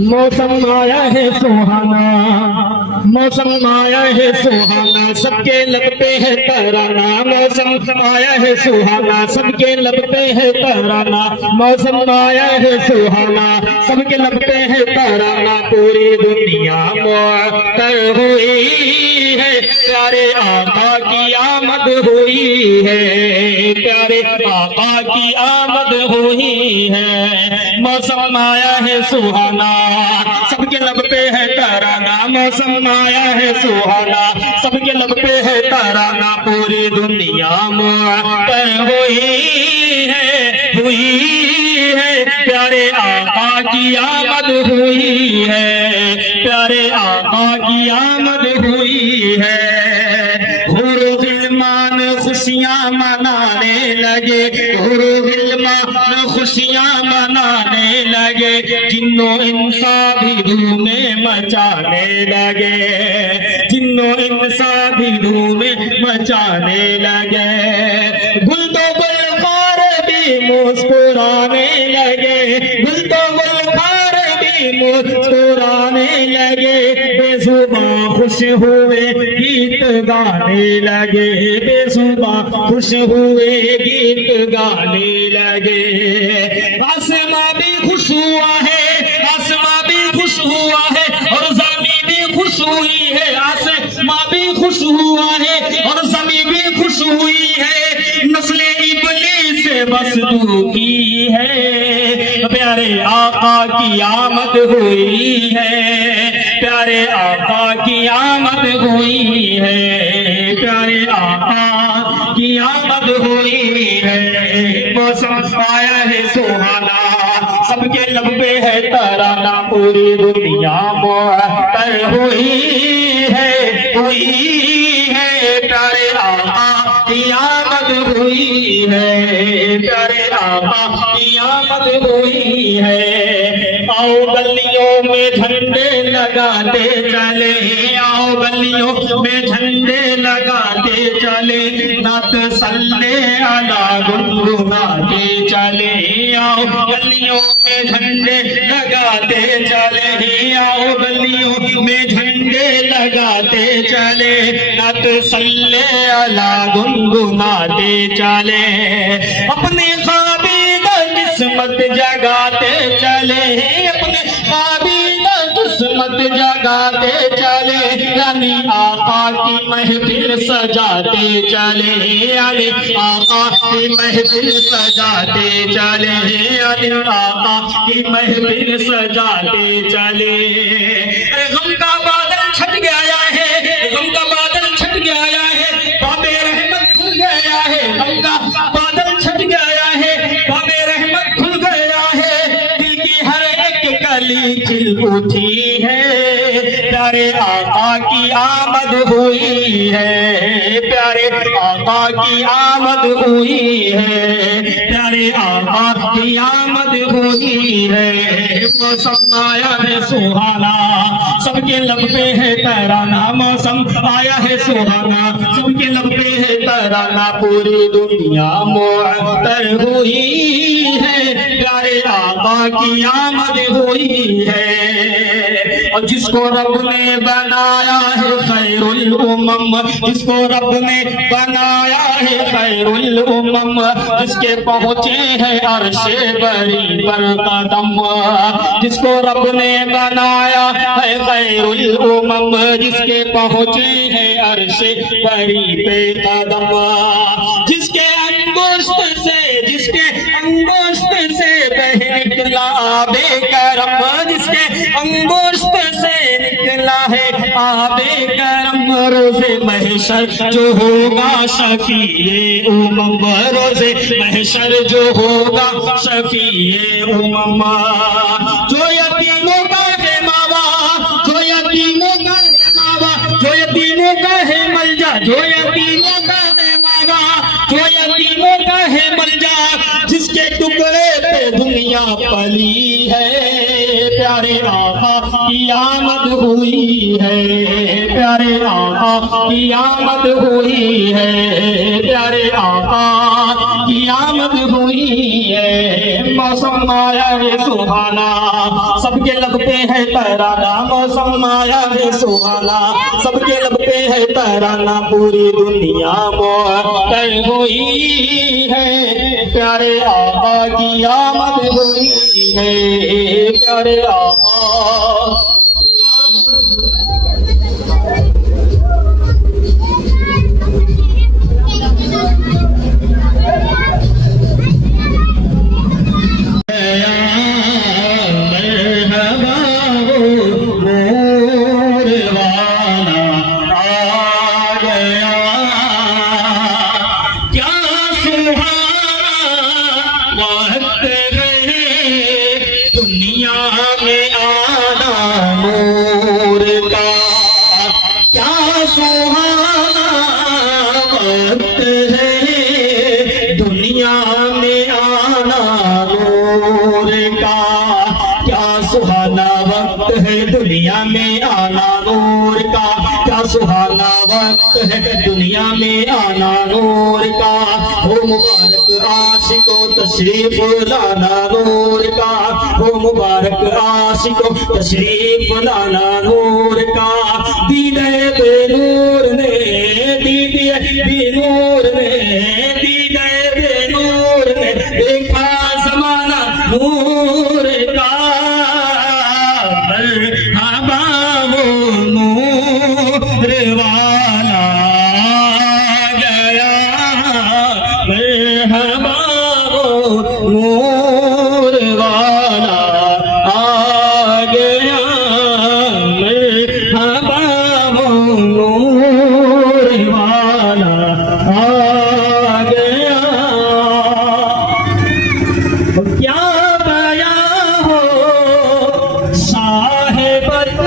मौसम आया है सुहाना, मौसम आया है सुहाना, सबके लब पे है तराना। मौसम आया है सुहाना, सबके लब पे है तराना। मौसम आया है सुहाना, सबके लब पे है तराना। पूरी दुनिया मुअत्तर हुई है, प्यारे आका की आमद हुई है, प्यारे आका की आमद हुई है। मौसम आया है सुहाना, सबके लब पे है तराना। मौसम आया है सुहाना, सबके लब पे है तराना। पूरी दुनिया मुअत्तर हुई है, प्यारे आका की आमद हुई है, प्यारे आका की आमद हुई है। हुरू गिलमान खुशियाँ मनाने लगे, हुरू गिलमान खुशियाँ मनाने लगे। जिन्नो इंसा भी धूमें मचाने लगे, जिन्नो इंसा भी धूमें मचाने लगे। गुल तो गुलकार भी मुस्कुराने लगे, गुल तो गुलकार भी मुस्कुराने लगे। बेजुबां खुश हुए गीत गाने लगे, बेजुबां खुश हुए गीत गाने लगे। आसमां भी खुश हुआ है, आसमां भी खुश हुआ है, और ज़मीन भी खुश हुई है। आसमां भी खुश हुआ है और ज़मीन भी खुश हुई है। नस्ले इब्लीस से बस दुखी है, प्यारे आका की आमद हुई है, प्यारे आका की आमद हुई है, प्यारे आका की आमद हुई है। मौसम आया है सुहाना, सबके लब पे है तराना। पूरी दुनिया मुअत्तर हुई है, प्यारे आका की आमद हुई है, प्यारे आका की आमद हुई है। आओ गलियों में झंडे लगाते चले, आओ गलियों में झंडे लगाते चले। नात सल्ले अला गुनगुनाते चले, आओ गलियों में झंडे लगाते चले, आओ गलियों में झंडे लगाते चले। नात सल्ले अला गुनगुनाते चले। अपने काबिल किस्मत जगाते चले, अपने काबिल किस्मत जगाते चले। यानी आका की महफिल सजाते चले, यानी आका की महफिल सजाते चले, यानी आका की महफिल सजाते चले। गम का बादल छट गया है, गम का बादल छट गया है, बाबे रहमत खुल गया है। गम का बादल छट गया है, बाबे रहमत खुल गया है। दिल की हर एक कली खिल उठी है, प्यारे आका की आमद हुई है, प्यारे आका की आमद हुई है, प्यारे आका की आमद हुई है। मौसम आया है सुहाना, सबके लब पे है तराना। मौसम आया है सुहाना, सबके लब पे है तराना। पूरी दुनिया मुअत्तर हुई है, प्यारे आका की आमद हुई है। और जिसको रब ने बनाया है खैरुल उमम, जिसको रब ने बनाया है खैरुल उमम, जिसके पहुँचे हैं अर्शे बरी पर कदम। जिसको रब ने बनाया है खैरुल उमम, जिसके पहुँचे हैं अर्शे बरी पे कदम। जिसके अंगुष्ठ से, जिसके अंगुष्ठ से बह निकला आबे करम, जिसके अंगुष्ठ से निकला है आबे करम। रोज़े महशर जो होगा शफीए उमम, रोज़े महशर जो होगा शफीए उमम। जो यतीमों का है मावा, जो यतीमों का है मावा, जो यतीमों का है मलजा, जो यतीमों का है मावा, जो यतीमों का है मलजा। जिसके टुकड़े पे दुनिया पली है, प्यारे आका की आमद हुई है, प्यारे आका की आमद हुई है, प्यारे आका की आमद हुई है। मौसम आया है सुहाना, सबके लब पे है तराना, मौसम आया है सुहाना, सबके लब पे है तराना, पूरी दुनिया मोहतर हुई है, प्यारे आका की आमद हुई है, प्यारे आका। दुनिया में आना नूर का, क्या सुहाना वक्त है, दुनिया में आना नूर का, क्या सुहाना वक्त है, दुनिया में आना नूर का, क्या सुहाना वक्त है, दुनिया में आना नूर का, हो मुबारक आशिको तशरीफ लाना नूर का, हो मुबारक आशिको तशरीफ लाना नूर का, दीदे बेनूर ने, दीदे बेनूर ने, दीदे बेनूर ने देखा ज़माना नूर का, मरहबा वो नूर वाला गया, मरहबा वो नूर वाला आ गया, मरहबा वो नूर वाला आ गया। क्या बया हो साहिबत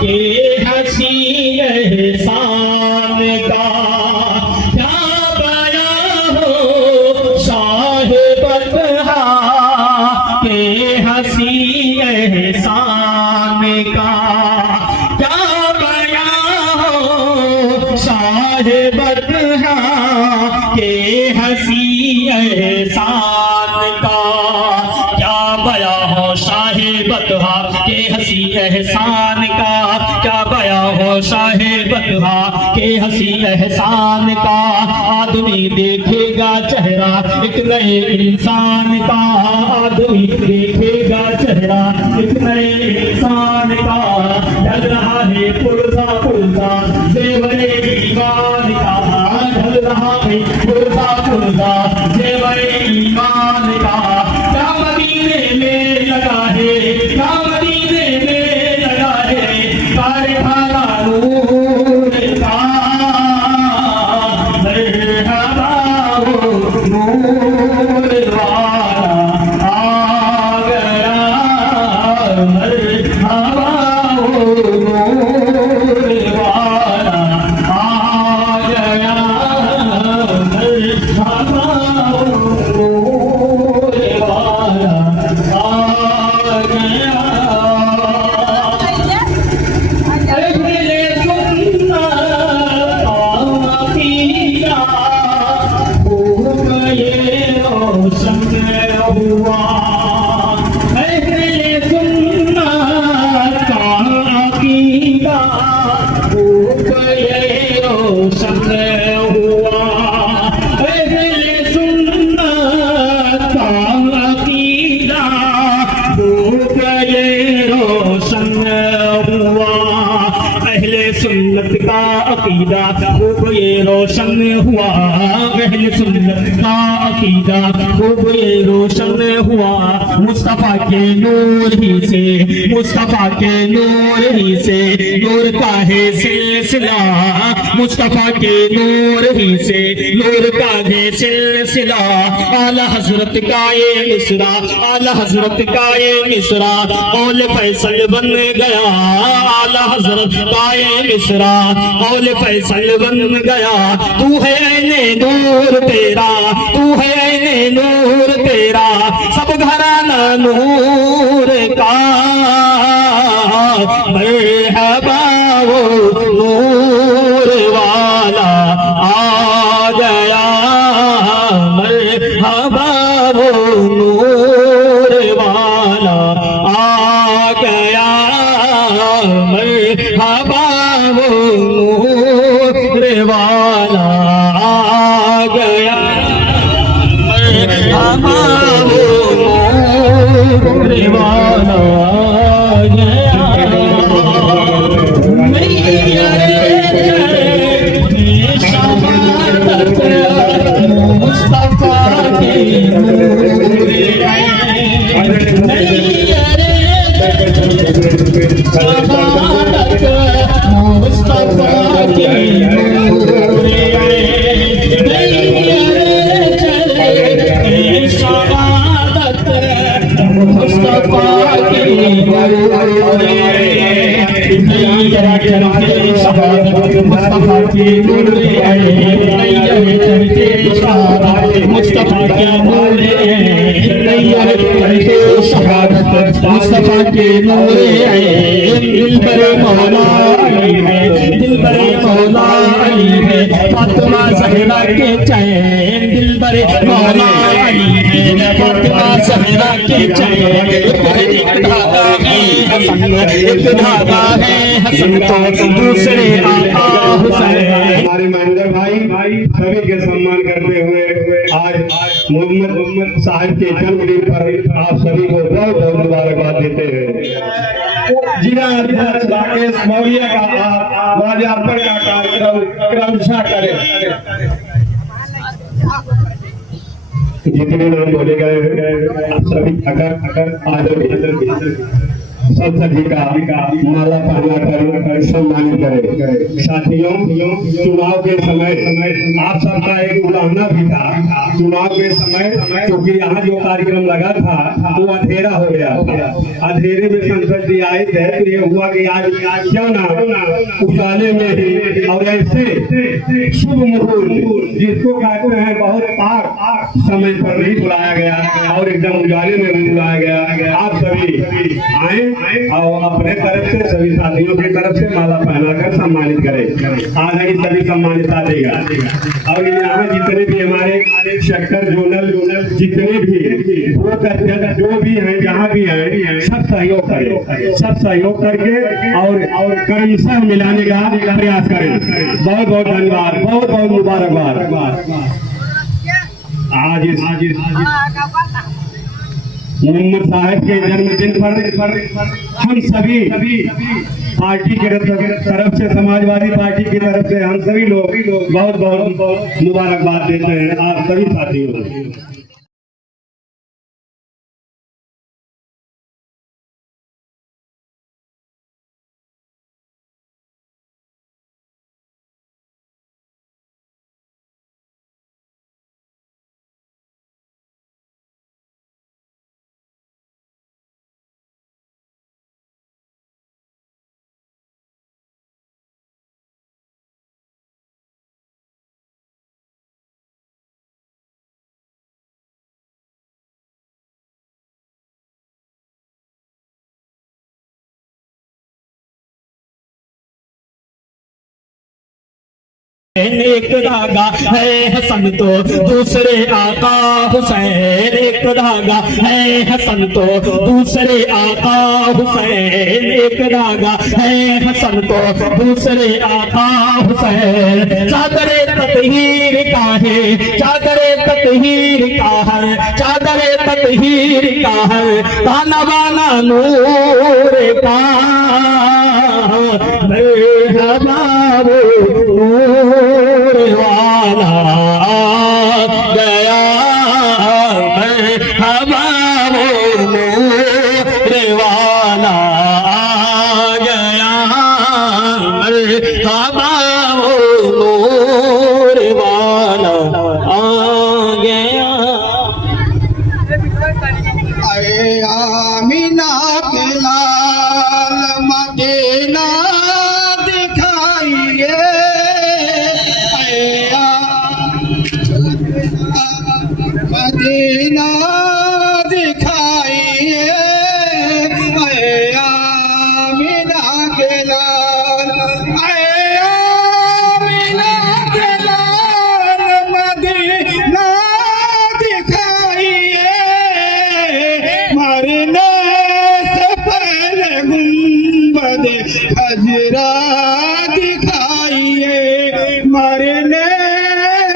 के हसी एहसान का, क्या बया हो साहिबत के हसी एहसान का, क्या बया हो साहिबत के हसी एहसान का, क्या बया हो साहिबत के हसी एहसान का, क्या बया हो साहिबत के हसी एहसान का, आदमी देखेगा चेहरा एक नए इंसान का, आदमी देखेगा चेहरा एक नए इंसान का, ढल रहा है पुरजा पुरजा जेवरे ईमान का, ढल रहा है पुरजा पुरजा जेवरे ईमान का, क्या मदीने में लगा है, क्या मदीने में लगा है, कारखाना नूर का, मरहबा वो नूर वाला आ गया, मरहबा वो नूर वाला आ गया, मरहबा वो नूर वाला आ गया। अहले सुन्नत आकीदा खूब ये रोशन हुआ, अहले सुन्नत आकीदा खूब ये रोशन हुआ, अहले सुन्नत आकीदा खूब ये रोशन हुआ, अहले सुन्नत का अकीदा खूब ये रोशन हुआ, अहले सुन्नत का अकीदा खूब ये रोशन हुआ, मुस्तफा के नूर ही से, मुस्तफा के नूर ही से नूर का है सिलसिला, मुस्तफा के नूर ही से नूर का है सिलसिला, आला हजरत का ये मिसरा, आला हजरत का ये मिसरा मौल फैसल बन गया, आला हजरत का ये मिसरा मौल फैसल बन गया, तू है ऐने नूर तेरा, तू है ऐने नूर तेरा, सब घराना नूर का, मरहबा वो नूर वाला आ गया, मरहबा वो नूर वाला आ गया, मरहबा वो नूर वाला आ गया, मरहबा वो नूर वाला आ गया। मैया मुस्तफा की मुस्तफा की नूर मुस्तफा के नूर शहादत, मुस्तफा के नूर दिल बड़े मौला अली है, दिल बड़े मौला अली है, फातिमा ज़हरा के चैन, दिल बड़े मौला अली है, फातिमा ज़हरा के चैन। एक धागा है हसन, एक धागा है हसन तो दूसरे आका हुसैन। हमारे महेंद्र भाई सभी के सम्मान करते हुए आज मोहम्मद साहब के जन्मदिन पर आप सभी को बहुत बहुत मुबारकबाद देते हैं। जिला अध्यक्ष राकेश मौर्य का माल्यार्पण का कार्यक्रम क्रमशः करें। जितने लोग बोले गए सभी अगर आदर संसद जी का माला पहनाकर सम्मानित करें। साथियों, चुनाव के समय आप सबका एक उलाहना भी था। चुनाव के समय क्योंकि यहाँ जो कार्यक्रम लगा था वो अंधेरा हो गया था, अंधेरे में संसद जी आए थे, तो ये हुआ कि आज क्यों ना उजाले में ही और ऐसे शुभ मुहूर्त जिसको कहते हैं बहुत पाक समय पर नहीं बुलाया गया और एकदम उजाले में भी बुलाया गया। आप सभी आए और अपने तरफ से सभी साथियों की तरफ से माला पहनाकर सम्मानित करें। आज ही सभी सम्मानिता देगा और यहाँ जितने भी हमारे सेक्टर जोनल जितने भी जो भी हैं जहाँ भी हैं सब सहयोग करें, सब सहयोग करके और क्रमशः मिलाने का प्रयास करें। बहुत बहुत धन्यवाद, बहुत बहुत मुबारकबाद। आज मोहम्मद साहब के जन्मदिन पर हम सभी पार्टी की तरफ से, समाजवादी पार्टी की तरफ से हम सभी लोग बहुत बहुत मुबारकबाद देते हैं आप सभी साथियों को। एक धागा है हसन तो दूसरे आका हुसैन, एक धागा है हसन तो दूसरे आका हुसैन, एक धागा है हसन तो दूसरे आका हुसैन। चादरे ततहीर का है, चादरे ततहीर का है, चादरे ततहीर का है, ताना बाना नूर का मरहबा नूर वाला आ गया, मरहबा नूर वाला आ गया, मरहबा नूर वाला आ गया। अरे आमीना के लाल मदीना दिखाइए, मदीना दिखाइए, आमीना के लाल, आमीना के लाल मदीना दिखाइए, हजरा दिखाइए, मरने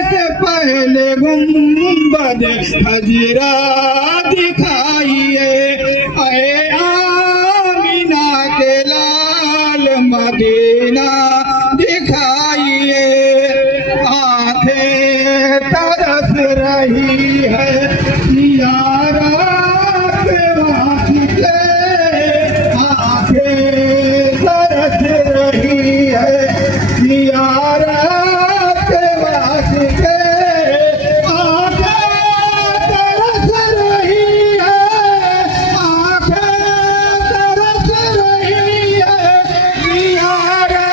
से पहले गुंबद हजरा दिखाइए। ऐ आमिना के लाल मदीना दिखाइए। आंखें तरस रही है यारा के वास्ते, आंखें तरस रही है यारा के वास्ते, आंखें तरस रही है, आंखें तरस रही है यारा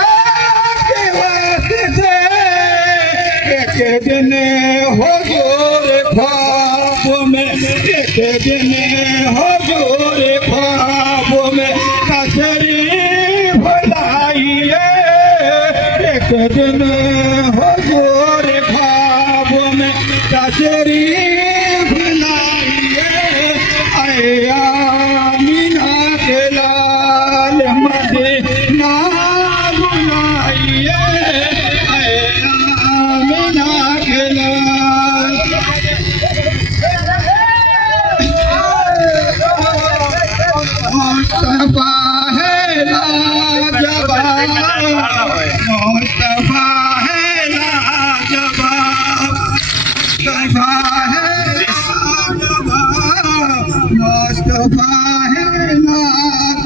के वास्ते। एक दिन हुजूर ख्वाब में, एक दिन हुजूर ख्वाब में तशरीफ लाइए। एक दिन हुजूर ख्वाब में तशरीफ लाइए। ऐ आमिना के लाल मदीना बुलाइए। ऐ आमिना के लाल मुस्तफा है लाजवाब, मुस्तफा है लाजवाब, मुस्तफा है लाजवाब, मुस्तफा है लाजवाब,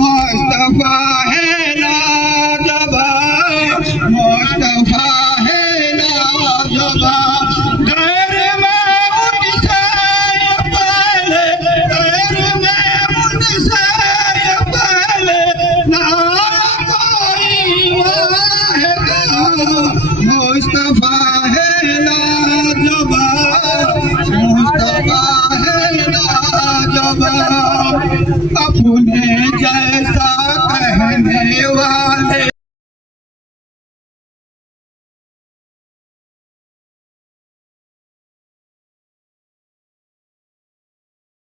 मुस्तफा है लाजवाब, मुस्तफा है लाजवाब। गैर में उनसे पहले, गैर में उनसे पहले ना कोई आएगा। मुस्तफा है लाजवाब, मुस्तफा है लाजवाब।